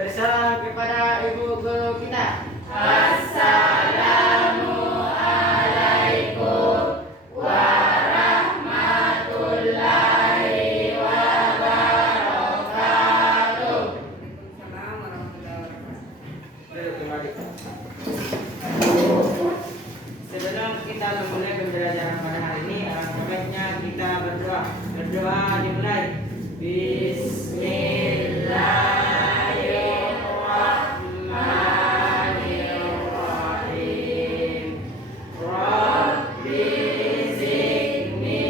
Bersalam kepada ibu guru kita. Assalamualaikum warahmatullahi wabarakatuh. Waalaikumsalam warahmatullahi wabarakatuh. Duduk kembali. Sebelum kita memulai pembelajaran pada hari ini, baiknya kita berdoa. Berdoa dimulai. Bismillahirrahmanirrahim. Rabbi zidni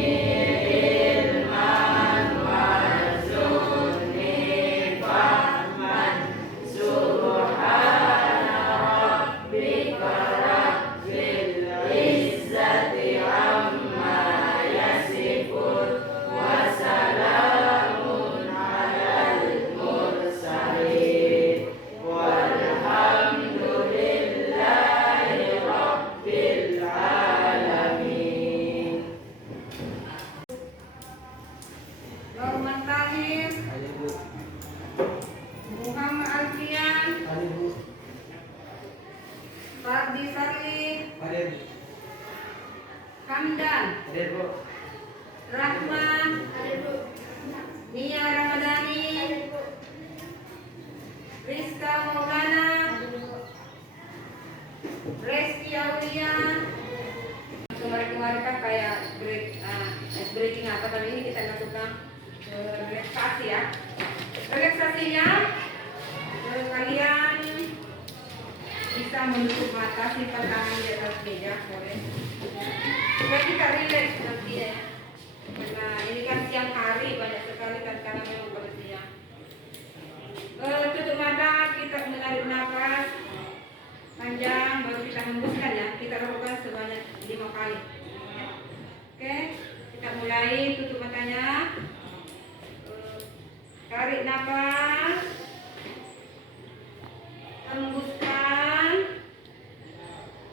ilman warzuqni fahman. Subhana rabbika rabbil izzati amma yasifun wa salamun alal mursalin walhamdulillahi rabbil alamin. Norman Tahir, Muhammad Alfian, Fardi Sarli, Hamdan, Rahman, Nia Ramadhani, Rizka Maulana, Reski Aulia. Kemarin-kemarin kan kayak breaking apa, kali ini kita lakukan relaksasi ya. Relaksasinya kalian bisa menutup mata, simpan tangan di atas meja, boleh. Supaya kita rileks nanti ya. Karena ini kan siang hari, banyak sekali kan karena memang pada siang. Tutup mata, kita menarik nafas panjang, baru kita hembuskan ya. Kita lakukan sebanyak 5 kali. Oke, kita mulai. Tutup matanya. Tarik nafas, hembuskan.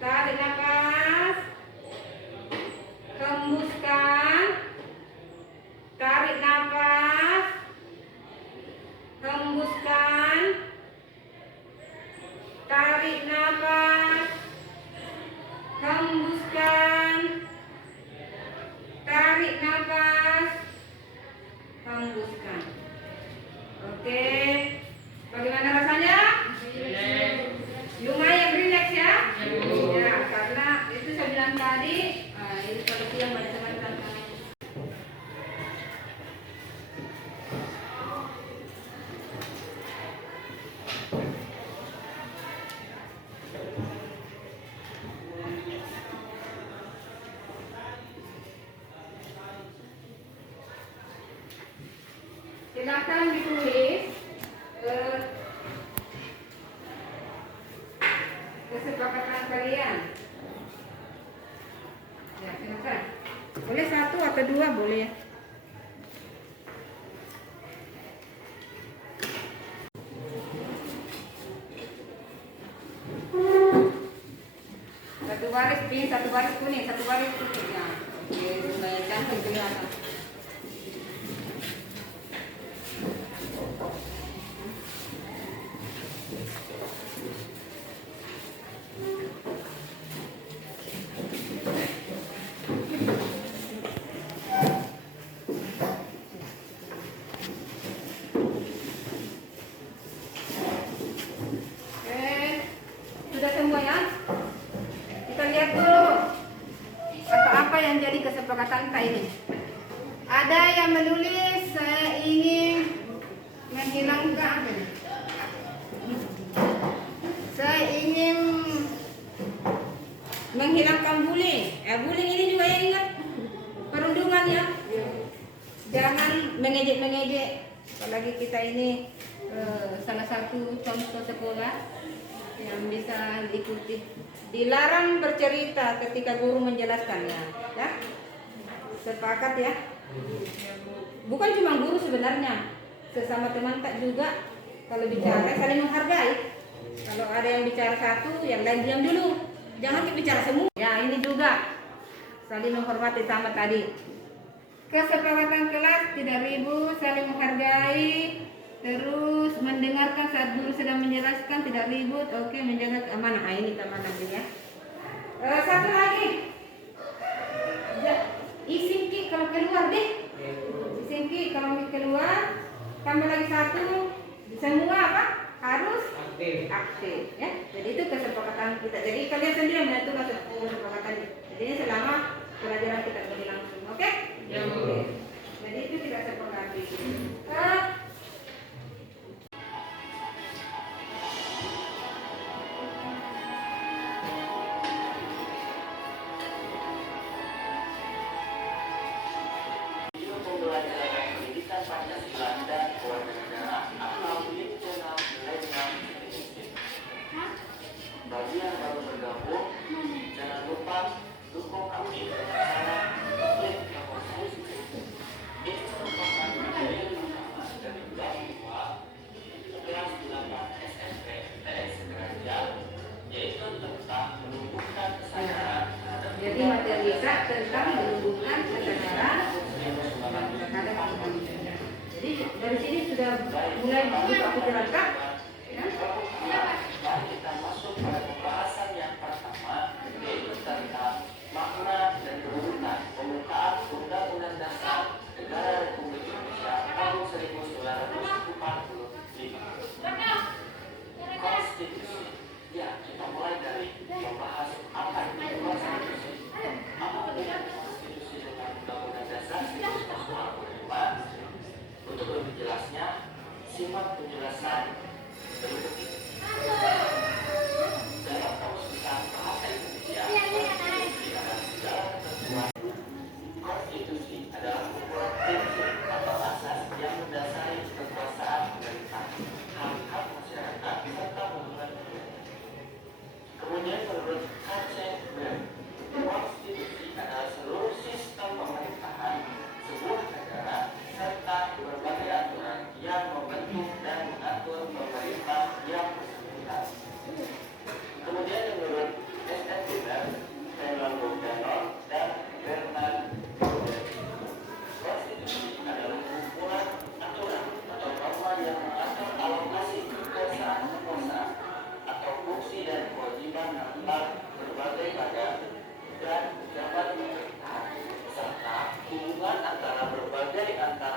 Tarik nafas, hembuskan. Tarik nafas, hembuskan. Tarik nafas, hembuskan. Tarik nafas, hembuskan. Oke, bagaimana rasanya? Lumayan rileks ya? Ya, karena itu saya bilang tadi, ini kalau siang banyak sekali tantangan. Silakan ditulis kesepakatan kalian. Ya, silakan. Boleh 1 atau 2 boleh ya. Satu baris pink, satu baris kuning, satu baris putih. Ya, oke, supaya cantik kelihatan. Sudah semua ya? Kita lihat dulu apa yang jadi kesepakatan kita ini. Ada yang menulis saya ingin menghilangkan, saya ingin menghilangkan bullying. Bullying ini juga ya, ingat perundungan ya. Jangan mengejek-mengejek. Apalagi kita ini salah satu contoh sekolah yang bisa diikuti. Dilarang bercerita ketika guru menjelaskannya, ya. Sepakat ya. Bukan cuma guru sebenarnya, sesama teman tak juga kalau bicara saling menghargai. Kalau ada yang bicara satu, yang lain diam dulu. Jangan bicara semua. Ya, ini juga saling menghormati sama tadi. Kesepakatan kelas tidak ribut, saling menghargai, terus mendengarkan saat guru sedang menjelaskan, tidak ribut, oke, menjaga keamanan. Ah, ini keamanan ya. Satu lagi, isin ki kalau keluar deh, isin ki kalau keluar, tambah lagi satu, semua apa harus aktif ya. Jadi itu kesepakatan kita. Jadi kalian sendiri yang menentukan kesepakatan. Jadi ini selama pelajaran kita berlangsung, oke? Ya. Oke. Jadi itu tidak sepakati. Pembelajaran pendidikan Pancasila dan Kewarganegaraan atau Internal Millennium Initiative. Bagi yang baru bergabung, jangan lupa dukung kami dengan cara klik tombol subscribe. Ini merupakan materi pertama dari kelas 2 kelas 8 SMP TS Sederajat, yaitu tentang menumbuhkan kesadaran. Jadi materi kita tentang menumbuhkan kesadaran. Jadi dari sini sudah mulai buka pikiran kak. Ya? Mari kita masuk pada pembahasan yang pertama, yaitu tentang makna dan kedudukan pembukaan Undang-Undang Dasar Negara Republik Indonesia tahun 1945. Konstitusi. Ya, kita mulai dari membahas apa itu konstitusi. Apa bedanya konstitusi dengan Undang-Undang Dasar 1945? Untuk lebih jelasnya, simak penjelasan berikut ini. Dalam Kamus Besar Bahasa Indonesia, konstitusi adalah segala ketentuan. Konstitusi adalah kumpulan prinsip atau asas yang mendasari kekuasaan pemerintah, hak-hak masyarakat, serta hubungan negara. Kemudian menurut K.C. Berry, konstitusi adalah seluruh sistem pemerintahan sebuah negara serta berbagai aturan yang membentuk dan mengatur pemerintah yang bersangkutan. Kemudian menurut S.F. Miller, Taylor Buchanan, dan Bernard Brodel, konstitusi adalah kumpulan aturan atau norma yang mengatur alokasi kekuasaan atau fungsi dan kewajiban antar berbagai badan dan pejabat pemerintahan, serta hubungan antara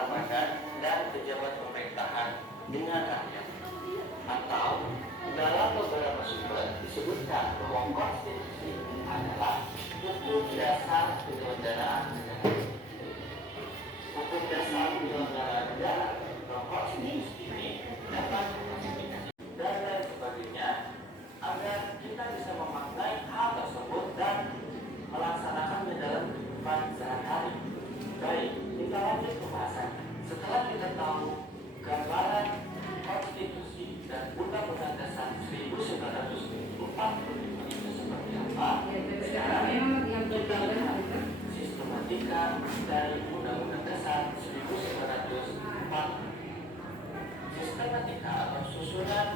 badan dan pejabat pemerintahan dengan rakyat. Atau dalam beberapa sumber disebutkan bahwa konstitusi adalah hukum dasar penyelenggaraan negara. Hukum dasar penyelenggaraan negara atau konstitusi ini dapat diklasifikasi dan lain sebagainya agar kita bisa memaknai hal tersebut dan melaksanakannya dalam kehidupan sehari-hari. Baik, kita lanjut pembahasannya. Setelah kita tahu gambaran konstitusi dan Undang-Undang Dasar 1945 itu seperti apa, sekarang yang bergambar sistematika dari Undang-Undang Dasar 1945. Sistematika atau susunan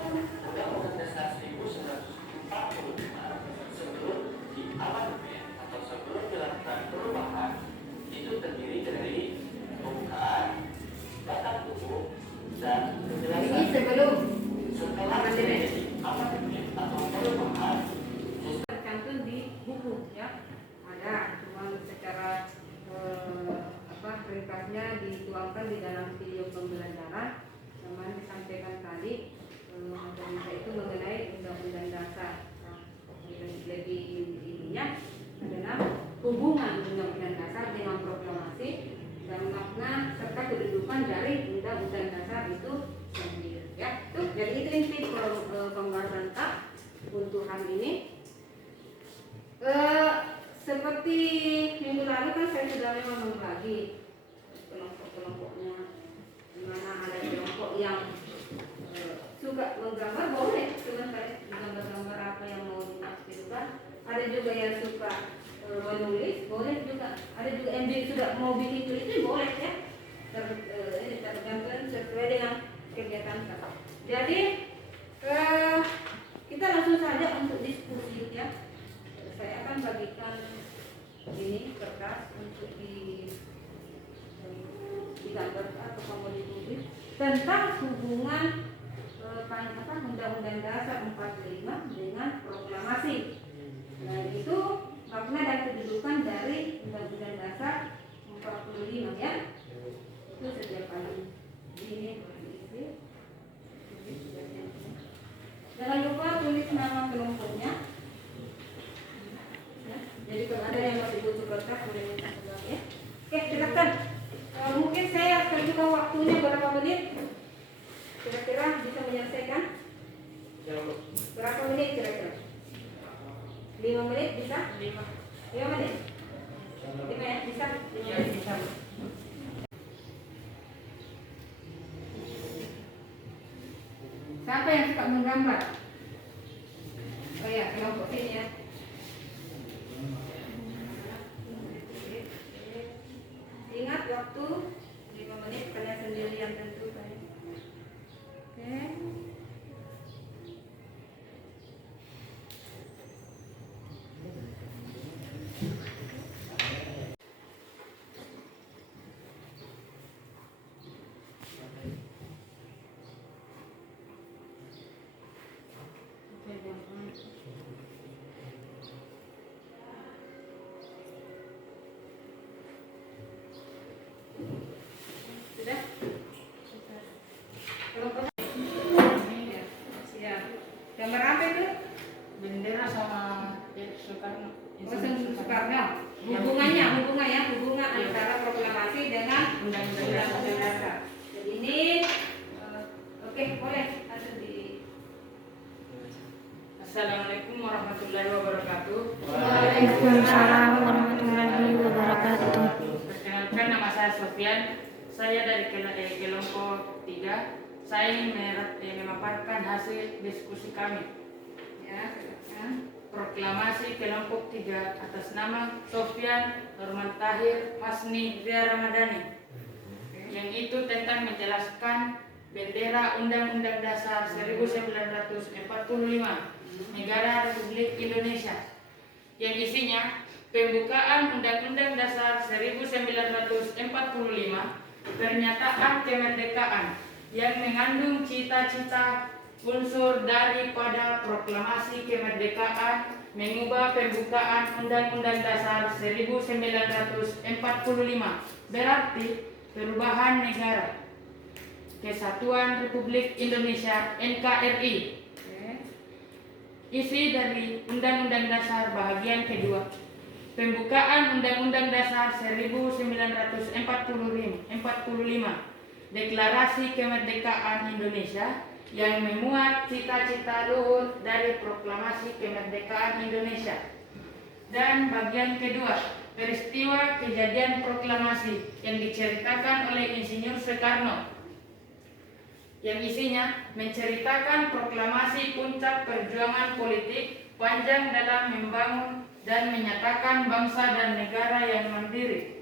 Undang-Undang Dasar 1945 sebelum diamandemen atau sebelum dilakukan perubahan itu terdiri dari pembukaan, batang tubuh, dan penjelasan. ini sebelum Setelah terjadi amandemen atau perubahan, tercantum di buku ya, ada cuma secara ringkasnya dituangkan di dalam video pembelajaran yang disampaikan tadi. Berita itu mengenai Undang-Undang Dasar. Lebih ininya adalah hubungan Undang-Undang Dasar dengan proklamasi dan makna serta kedudukan dari Undang-Undang Dasar itu sendiri. Ya, tuh. Jadi itu inti pembahasan tak untuk hari ini. Seperti minggu lalu kan saya sudah memang membagi kelompok-kelompoknya, di mana ada kelompok yang suka menggambar, boleh sebenarnya gambar-gambar apa yang mau ditampilkan. Ada juga yang suka menulis, boleh juga. Ada juga yang sudah mau bikin tulis, boleh ya. Tergantung sesuai dengan kegiatan kita. Jadi kita langsung saja untuk diskusi ya. Saya akan bagikan ini kertas untuk digambarkan atau kamu ditulis tentang hubungan Undang-Undang Dasar 45 dengan proklamasi. Nah, itu makna dan kedudukan dari Undang-Undang Dasar 45 ya. Itu setiap kali ini diisi. Jangan lupa tulis nama kelompoknya. Ya, jadi kalau ada yang masih butuh kertas boleh minta tolong ya. Oke, silakan. Mungkin saya akan buka waktunya berapa menit? Kira-kira bisa menyelesaikan? Berapa menit kira-kira? 5 menit bisa? 5 menit? 5 ya? Bisa? 5 menit bisa. Siapa yang suka menggambar? Oh ya, kelompok sini ya. Ingat waktu 5 menit, kalian sendiri yang tentukan. Oke. Sudah? Kelompoknya? Ya, siap. Gambar apa itu? Bendera sama Soekarno. Soekarno. Hubungan antara proklamasi dengan Undang-Undang Dasar. Jadi ini, oke, boleh langsung di. Assalamualaikum warahmatullahi wabarakatuh. Waalaikumsalam warahmatullahi wabarakatuh. Perkenalkan, nama saya Sofyan. Saya dari kelompok 3. Saya ingin memaparkan hasil diskusi kami. Ya, silakan. Proklamasi kelompok 3 atas nama Sofyan Norman Tahir Masni Ria Ramadhani. Yang itu tentang menjelaskan bendera Undang-Undang Dasar 1945 Negara Republik Indonesia, yang isinya pembukaan Undang-Undang Dasar 1945, pernyataan kemerdekaan yang mengandung cita-cita unsur daripada proklamasi kemerdekaan, mengubah pembukaan Undang-Undang Dasar 1945, berarti perubahan negara Kesatuan Republik Indonesia NKRI. Isi dari Undang-Undang Dasar bahagian kedua, pembukaan Undang-Undang Dasar 1945, Deklarasi Kemerdekaan Indonesia yang memuat cita-cita luhur dari proklamasi kemerdekaan Indonesia. Dan bagian kedua, peristiwa kejadian proklamasi yang diceritakan oleh Insinyur Soekarno, yang isinya menceritakan proklamasi puncak perjuangan politik panjang dalam membangun dan menyatakan bangsa dan negara yang mandiri.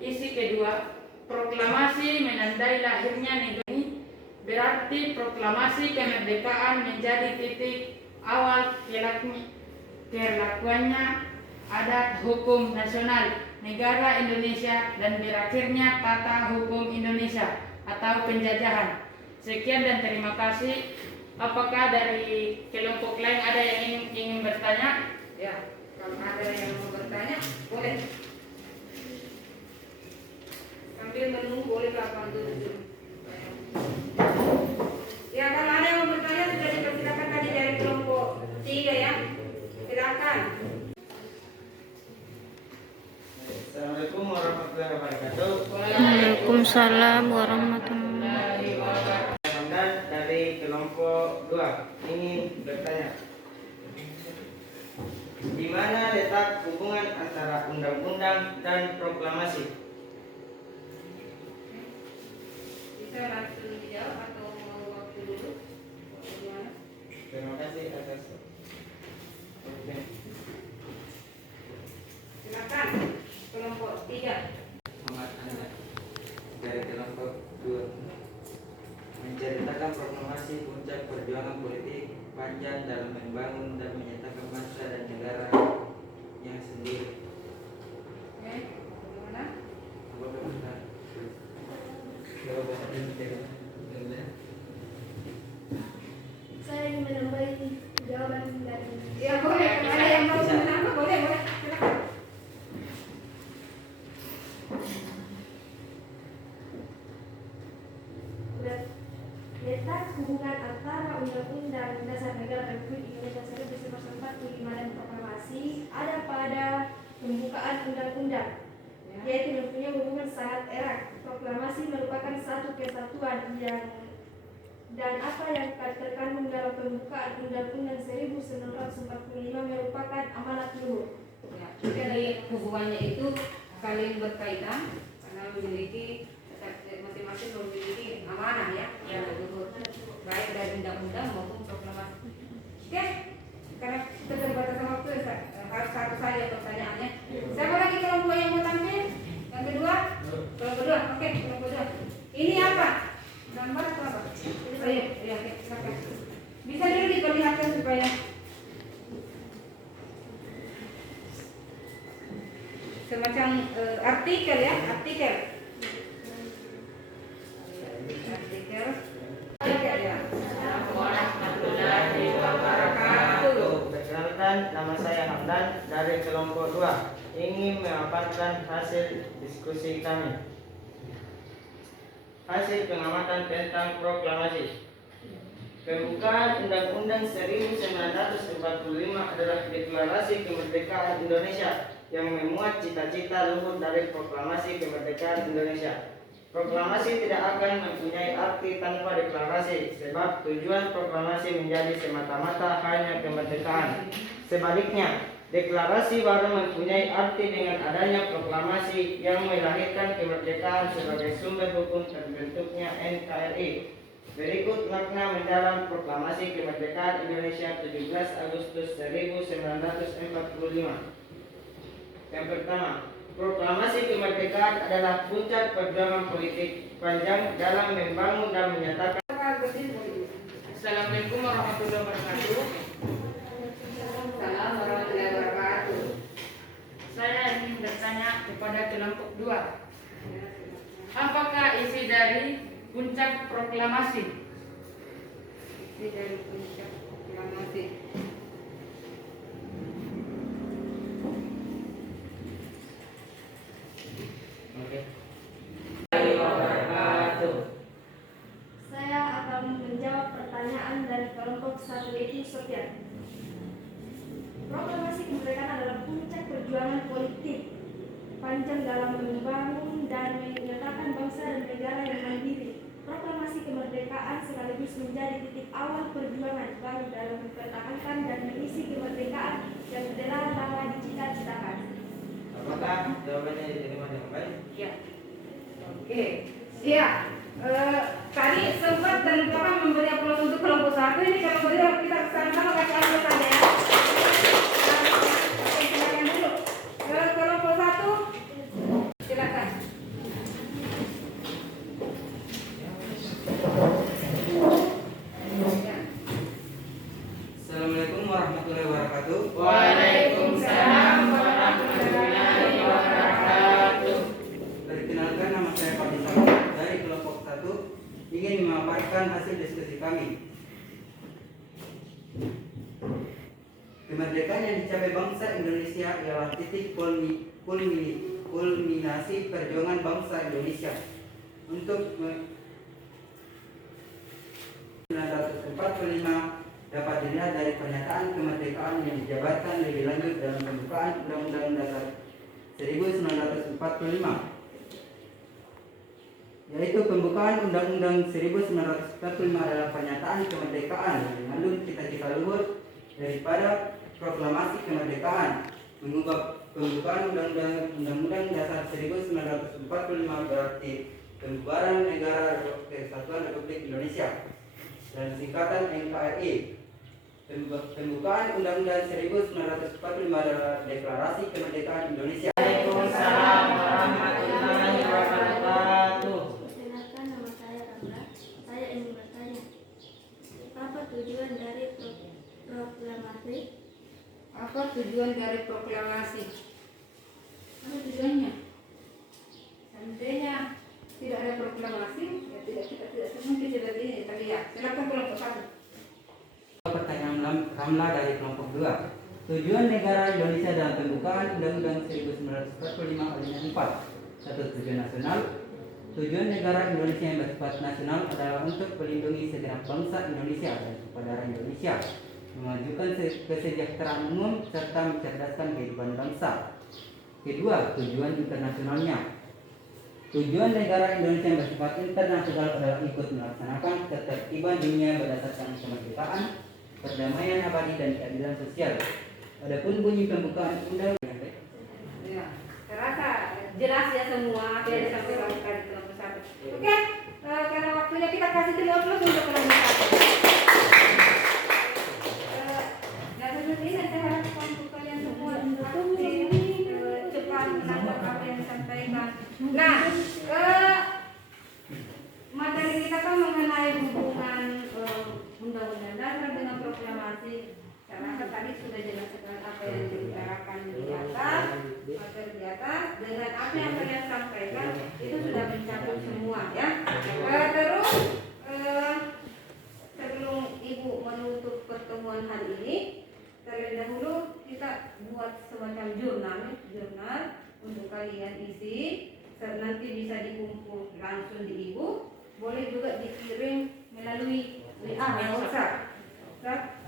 Isi kedua, proklamasi menandai lahirnya negeri, berarti proklamasi kemerdekaan menjadi titik awal berlakuannya adat hukum nasional negara Indonesia dan berakhirnya tata hukum Indonesia atau penjajahan. Sekian dan terima kasih. Apakah dari kelompok lain ada yang ingin bertanya? Ya, kalau ada yang mau bertanya, boleh. Sambil menunggu boleh kapan dulu. Ya, kalau ada yang mau bertanya sudah dipersilakan tadi dari kelompok 3 ya. Silakan. Assalamualaikum warahmatullahi wabarakatuh. Waalaikumsalam warahmatullahi wabarakatuh. Komandan dari kelompok 2 ingin bertanya, di mana letak hubungan antara undang-undang dan proklamasi? Bisa langsung dijawab atau mau waktu dulu? Bagaimana? Terima kasih atas. Oke. Silakan kelompok 3. Muhammad Anda dari kelompok 2 menceritakan proklamasi puncak perjuangan politik panjang dalam membangun dan menyatakan bangsa dan negara yang sendiri. Oke, bagaimana? Jawaban letak hubungan antara Undang-Undang Dasar Negara Republik Indonesia 1945 dan proklamasi ada pada pembukaan undang-undang, yaitu mempunyai hubungan sangat erat. Proklamasi merupakan satu kesatuan dan apa yang terkandung dalam pembukaan Undang-Undang 1945 merupakan amanat luhur. Ya, jadi hubungannya itu saling berkaitan karena memiliki masing-masing memiliki amanah ya, luhur, baik dari undang-undang maupun proklamasi. Oke, karena keterbatasan waktu harus satu saja pertanyaannya. Siapa lagi kelompok yang mau tampil? Yang kedua? Kelompok dua, oke, kelompok dua. Ini apa? Gambar atau apa? Ayo, oke, silakan. Bisa dulu diperlihatkan supaya semacam artikel ya, artikel ya. Warahmatullahi wabarakatuh. Perkenalkan, nama saya Hamdan dari kelompok 2. Ingin memaparkan hasil diskusi kami. Hasil pengamatan tentang proklamasi. Pembukaan Undang-Undang 1945 adalah deklarasi kemerdekaan Indonesia yang memuat cita-cita luhur dari proklamasi kemerdekaan Indonesia. Proklamasi tidak akan mempunyai arti tanpa deklarasi, sebab tujuan proklamasi menjadi semata-mata hanya kemerdekaan. Sebaliknya, deklarasi baru mempunyai arti dengan adanya proklamasi yang melahirkan kemerdekaan sebagai sumber hukum terbentuknya NKRI. Berikut makna mendalam proklamasi kemerdekaan Indonesia 17 Agustus 1945. Yang pertama, proklamasi kemerdekaan adalah puncak perjuangan politik panjang dalam membangun dan menyatakan. Assalamualaikum warahmatullahi wabarakatuh. Salam warahmatullahi wabarakatuh. Saya ingin bertanya kepada kelompok 2. Apakah isi dari puncak proklamasi? Isi dari puncak proklamasi. Saya akan menjawab pertanyaan dari kelompok 1 yaitu Sofian. Proklamasi kemerdekaan adalah puncak perjuangan politik panjang dalam membangun dan menyatakan bangsa dan negara yang mandiri. Proklamasi kemerdekaan sekaligus menjadi titik awal perjuangan baru dalam mempertahankan dan mengisi kemerdekaan yang telah lama dicita-citakan. Apakah jawabannya diterima dengan baik? Ya. Oke. Iya. Tadi sempat dan Bapak memberi aplaus untuk kelompok 1. Ini kelompok 2 kita sama-sama kasih aplaus saja ya. Oke, silakan dulu. Kelompok 1 silakan. Assalamualaikum warahmatullahi wabarakatuh. Waalaikumsalam warahmatullahi wabarakatuh. Perkenalkan, nama saya Pak Salam dari kelompok 1 ingin memaparkan hasil diskusi kami. Kemerdekaan yang dicapai bangsa Indonesia ialah titik kulminasi perjuangan bangsa Indonesia untuk 1945 dapat dilihat dari pernyataan kemerdekaan yang dijabarkan lebih lanjut dalam pembukaan Undang-Undang Dasar 1945, yaitu pembukaan Undang-Undang 1945 adalah pernyataan kemerdekaan yang mengandung cita-cita luhur daripada proklamasi kemerdekaan. Mengubah pembukaan Undang-Undang Dasar 1945 berarti pembubaran Negara Kesatuan Republik Indonesia dan singkatan NKRI. Pembukaan Undang-Undang 1945 adalah deklarasi kemerdekaan Indonesia. Waalaikumsalam warahmatullahi wabarakatuh. Perkenalkan, nama saya Ramla. Saya ingin bertanya, apa tujuan dari proklamasi? Apa tujuan dari proklamasi? Apa tujuannya? Seandainya tidak ada proklamasi, ya tidak mungkin seperti ini. Tapi ya, silakan kelompok 1. Pertanyaan Ramla dari kelompok 2. Tujuan negara Indonesia dalam pembukaan Undang-Undang 1945 alinea 4. 1. Tujuan nasional. Tujuan negara Indonesia yang bersifat nasional adalah untuk melindungi segenap bangsa Indonesia dan sutradara Indonesia, memajukan kesejahteraan umum serta mencerdaskan kehidupan bangsa. Kedua, tujuan internasionalnya. Tujuan negara Indonesia yang bersifat internasional adalah ikut melaksanakan ketertiban dunia berdasarkan kemerdekaan, perdamaian abadi dan keadilan sosial. Adapun bunyi pembukaan undang. Ya, saya rasa jelas ya semua apa yang disampaikan tadi kelompok satu. Oke, karena waktunya kita kasih 30 untuk kelompok satu. Nah seperti ini saya harapkan untuk kalian semua aktif, cepat menangkap apa yang disampaikan. Nah, materi kita kan mengenai hubungan undang-undang dasar dengan proklamasi. Karena tadi sudah jelaskan apa yang dibicarakan di atas, materi di atas, dengan apa yang kalian sampaikan itu sudah mencakup semua ya. Terus sebelum Ibu menutup pertemuan hari ini, terlebih dahulu kita buat semacam jurnal untuk kalian isi. Nanti bisa dikumpul langsung di Ibu, boleh juga dikirim melalui WA ya WhatsApp.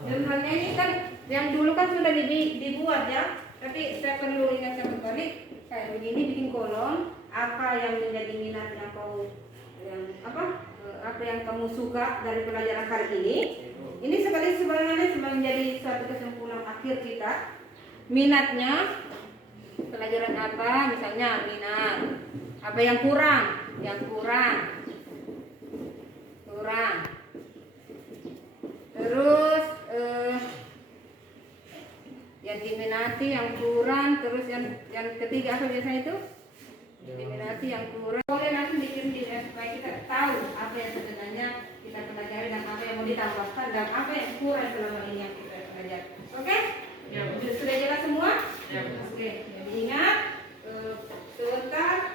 Jurnalnya ini kan yang dulu kan sudah dibuat ya, tapi saya perlu ingatkan kembali kayak begini, bikin kolom apa yang menjadi minat yang kau apa yang kamu suka dari pelajaran hari ini. Ini sekali sebenarnya menjadi suatu kesimpulan akhir kita. Minatnya pelajaran apa, misalnya minat apa yang kurang, terus yang diminati yang kurang, terus yang ketiga apa biasanya itu diminati yang kurang, boleh langsung dikirim di supaya kita tahu apa yang sebenarnya kita pelajari dan apa yang mau ditambahkan dan apa yang kurang selama ini yang kita pelajari. Oke? Ya. Sudah jelas semua? Ya. Oke. Jadi ingat sebentar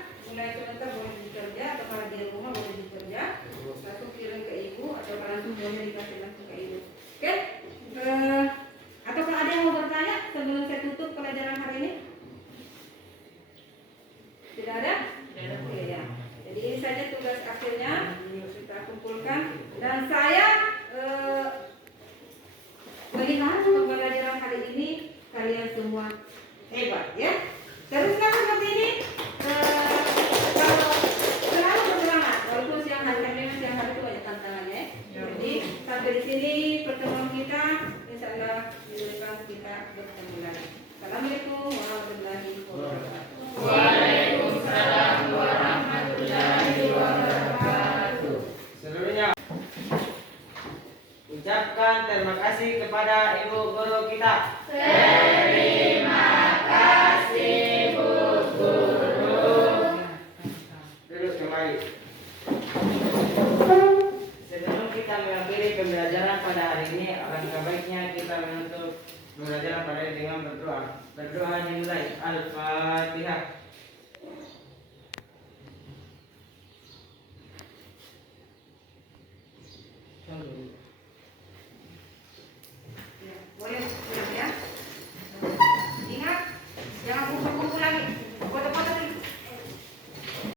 boleh bekerja atau kalau di rumah boleh bekerja, langsung kirim ke Ibu atau langsung boleh dikasih langsung ke Ibu. Oke? Atau kalau ada yang mau bertanya sebelum saya tutup pelajaran hari ini? Tidak ada? Oke ya. Jadi ini saja tugas akhirnya kita kumpulkan dan saya melihat pembelajaran hari ini kalian semua hebat ya. Teruskan seperti ini. Kalau selalu bersemangat walaupun siang hari, karena memang siang hari itu banyak tantangannya. Jadi sampai di sini pertemuan kita, insyaallah minggu depan kita bertemu lagi. Assalamualaikum warahmatullahi wabarakatuh. Waalaikumsalam warahmatullahi wabarakatuh. Seluruhnya ucapkan terima kasih kepada Ibu Guru kita. Terima kasih Bu Guru. Duduk kembali. Sebelum kita mengakhiri pembelajaran pada hari ini, alangkah baiknya kita menutup pembelajaran pada hari dengan berdoa. Berdoa dimulai. Al-Fatihah.